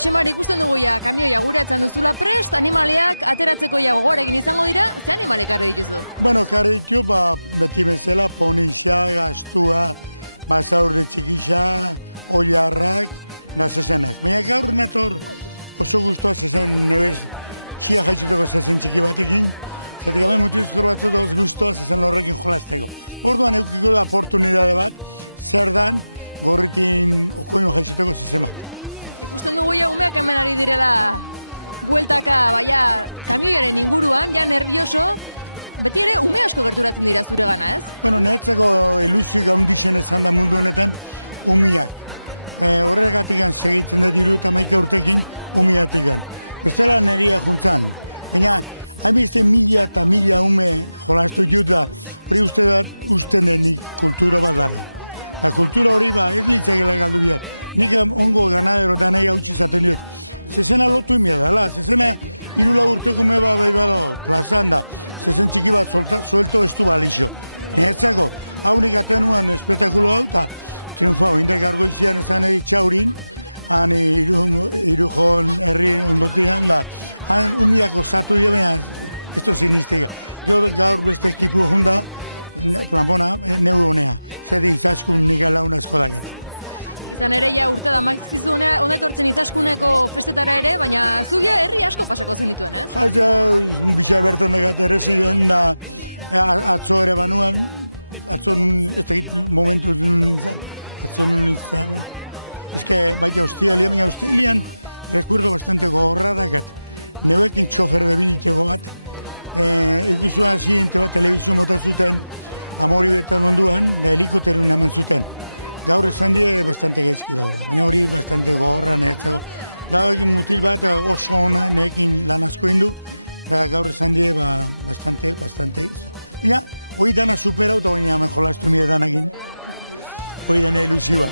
Xemar, ikusten dugu ja, kamioia gureatzen duzula prest, animaliak ateratzeko ja gogorekin izango dira, ze animalek karri dituzu? Bueno, karri ditu, beti bezala, ponixa, gastua, basaurde txikixa, oliarrak, zezenak. Baina gaur nator oso guztua zezen nebez, txia jaitzuteko zezen txiki batekin, zatik gabe mutuzkor batzu dauz guztua zezen horrekin jolazteko. Orduan eukiko da oportunidade bat, zer dan, gorritin okoinu jaitzuteko zezen bat. Ikusten dugu ja umeak hemen ari direla bueltaka, baina kamioiaren inguruan, ja nervioso, beti ere ume asko gerturatzen dira zure gana, ez? Bueno, niretzako ilusik handixen ezan da mundu honetan umiak. Horregatik segitzen dut 71 urtekin umiatik. Bestela neria juntzan. Baina, hainbeste mila eta mila ume jolastu jut da, hori usten denik kultura bat dara. La kultura hori ez litzakela galdu bihar. Nik ongo ganadero eta nahi hautsi zaten dut. Zezena lotu imia dela, zezena 3 urteko me bat bai bado plazan da. Zezen txiki bat suelto ez du balixo. Niretzako, hau nik atenuan espetakulo hau eta triunfau, indak argoizian ezan egin txaurin, han irujon herri ondotian da, han umiako zatu dira, baina ez du ziniztega. Jo gaur beste ekipu honda, planpona, neu honea. Zedi izaskun nik alaun asko dakat. Izan ere, ja urte da makizkizu honetortzen izaskuneko festetara ere, baina zugia herri asko pasako zenituen, ez? Jatza, bisa bertan dakat ere ziren da, atzo ere banuan, atzo ez dakit momentu izan, atzo nun izan. Ez que, baita hostialian, baina hostialian, recuerdo bastante gogorra dakat. Neuekin txofer bebiditeko bat, ikusuan ziente bat telebizio mota zuten, amori betan onduan, da helikoterun eman zuten. Gaur esan die bastante gaizki daula, baina hori bastante gogorra netzako. Dauekin mutil bat oso ona neekin lan asko indu, da gaur esan die bastante. Baina, hori dana superauta, baina jolastu mire danakin. Hori dana ilusioa.